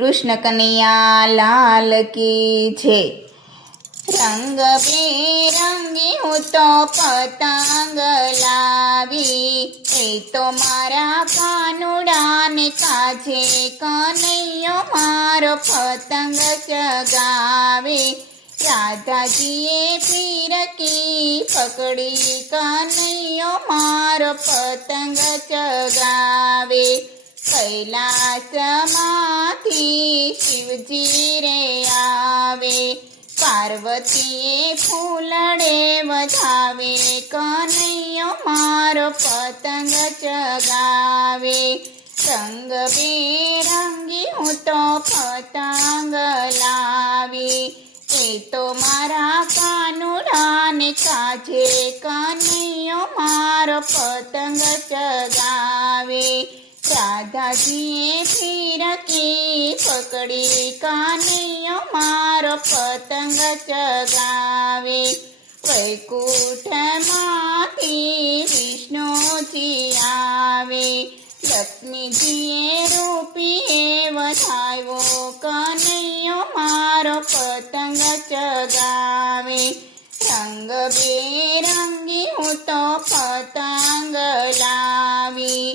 કૃષ્ણ કનૈયા લાલ કી છે। રંગબેરંગી હું તો પતંગ લાવી, એ તો મારા કાનુડાને કાજે કનૈયો મારો પતંગ ચગાવે। રાધાજીએ ફીરકી પકડી કનૈયો મારો પતંગ ચગાવે। કૈલાસમાંથી શિવજી રે આવે, પાર્વતીએ ફૂલડે વધાવે, કનૈયો મારો પતંગ ચગાવે। રંગબેરંગી હું તો પતંગ લાવી, એ તો મારા કાનુડાને કાજે કનૈયો મારો પતંગ ચગાવે। રાધાજીએ ફીરકી પકડી કનૈયો મારો પતંગ ચગાવે। વૈકુંઠમાંથી વિષ્ણુજી આવે, લક્ષ્મીજીએ રૂપીએ વધાવ્યો, કનૈયો મારો પતંગ ચગાવે। રંગબેરંગી હું તો પતંગ લાવી,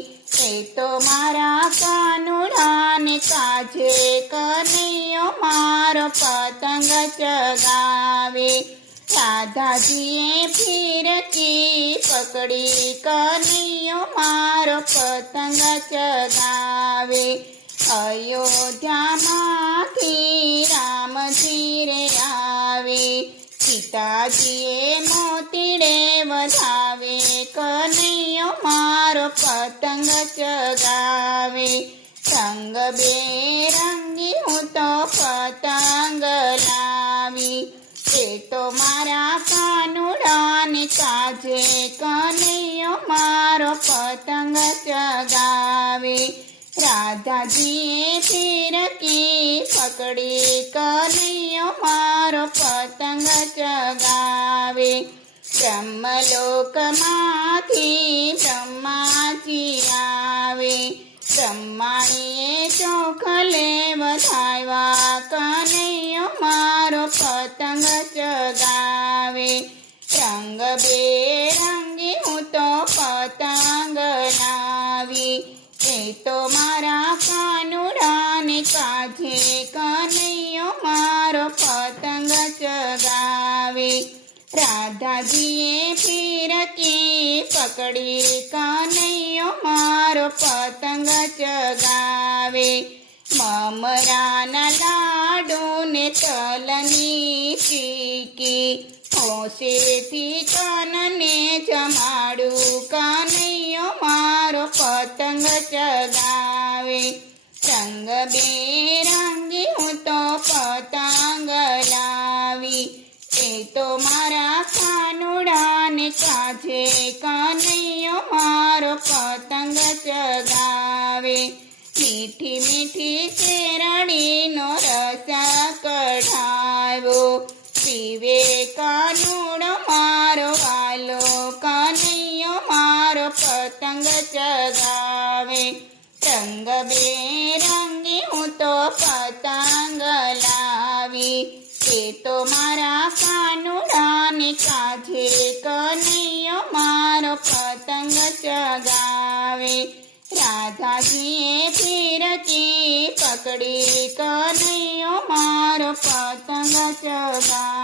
એ તો મારા કાનુડાને કાજે કનૈયો મારો પતંગ ચગાવે। રાધાજીએ ફીરકી પકડી કનૈયો મારો પતંગ ચગાવે। અયોધ્યામાંથી રામજી રે આવે, સીતાજીએ મોતીડે વધાવે, કનૈયો મારો પતંગ ચગાવે। રંગબેરંગી હું તો પતંગ લાવી, એ તો મારા કાનુડાને કાજે કનૈયો મારો પતંગ ચગાવે। રાધાજીએ ફીરકી પકડી કનૈયો મારો પતંગ ચગાવે। બ્રહ્મલોકમાંથી બ્રહ્માજી આવે, બ્રહ્માણીએ ચોખલે વધાવ્યા, કનૈયો મારો પતંગ ચગાવે। રંગબેરંગી હું તો પતંગ લાવી, એ તો મારા કાનુડાને કાજે કનૈયો મારો પતંગ ચગાવે। રાધાજીએ ફીરકી પકડી કનૈયો મારો પતંગ ચગાવે। મમરાના લાડુને તલની ચીકી, હોશેથી કનને જમાડું, કનૈયો મારો પતંગ ચગાવે। રંગબેરંગી હું તો પતંગ લાવી, એ તો મારા કાનુડાને કાજે કનૈયો મારો પતંગ ચગાવે। મીઠી મીઠી શેરડીનો રસ કઢાવ્યો, પીવે કાનુડો મારો વાલો, કનૈયો મારો પતંગ ચગાવે। રંગબેરંગી હું તો પતંગ લાવી, એ તો મારા કાનુડાને કાજે કનૈયો મારો પતંગ ચગાવે। રાધાજીએ ફીરકી પકડી કનૈયો મારો પતંગ ચગાવે।